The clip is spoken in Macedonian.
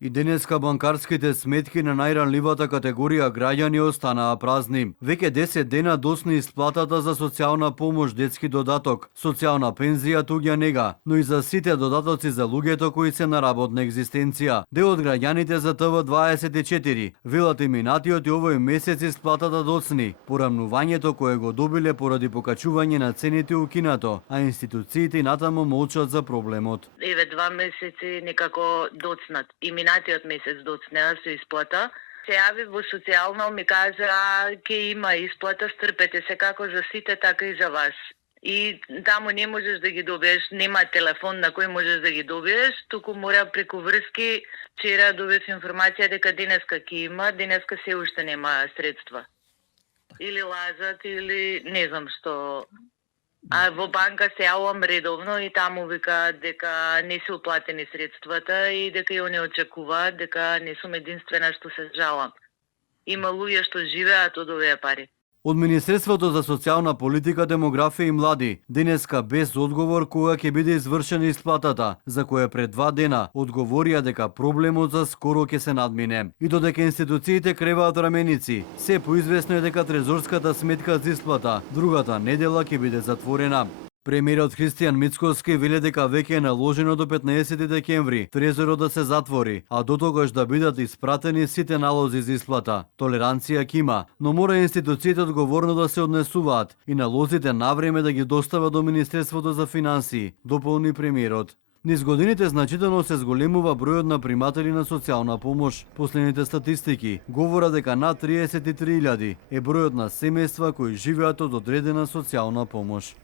И денеска банкарските сметки на најранливата категорија граѓани останаа празни. Веќе 10 дена досни исплатата за социјална помош, детски додаток, социјална пензија, туѓа нега, но и за сите додатоци за луѓето кои се на работна екзистенција. Дел од граѓаните за ТВ24 велат и минатиот и овој месец исплатата доцни. Порамнувањето кое го добиле поради покачување на цените укинато, а институциите натаму молчат за проблемот. Еве 2 месеци некако доцнат. И минатиот месец доцнеа со исплата. Се јави во социјално, ми кажа, ќе има исплата, стрпете се како за сите, така и за вас. И таму не можеш да ги добиеш, нема телефон на кој можеш да ги добиеш, туку мора преку врски. Вчера добив информација дека денеска ќе има, денеска се уште нема средства. Или лажат, или не знам што. А во банка се јавам редовно и таму вика дека не се уплатени средствата и дека и они очекуваат дека не сум единствена што се жалам. Има луѓе што живеат од овие пари. Од Министерството за социјална политика, демографија и млади денеска без одговор кога ќе биде извршена исплатата, за која пред 2 дена одговорија дека проблемот за скоро ќе се надмине. И додека институциите креваат раменици, се поизвестно е дека трезорската сметка за исплата другата недела ќе биде затворена. Премиерот Христијан Мицкоски вели дека веќе е наложено до 15 декември трезорот да се затвори, а до тогаш да бидат испратени сите налози за исплата. Толеранција ќе има, но мора институциите одговорно да се однесуваат и налозите навреме да ги достават до Министерството за финансии, дополни премиерот. Низ годините значително се зголемува бројот на приматели на социјална помош. Последните статистики говорат дека над 33.000 е бројот на семејства кои живеат од одредена социјална помош.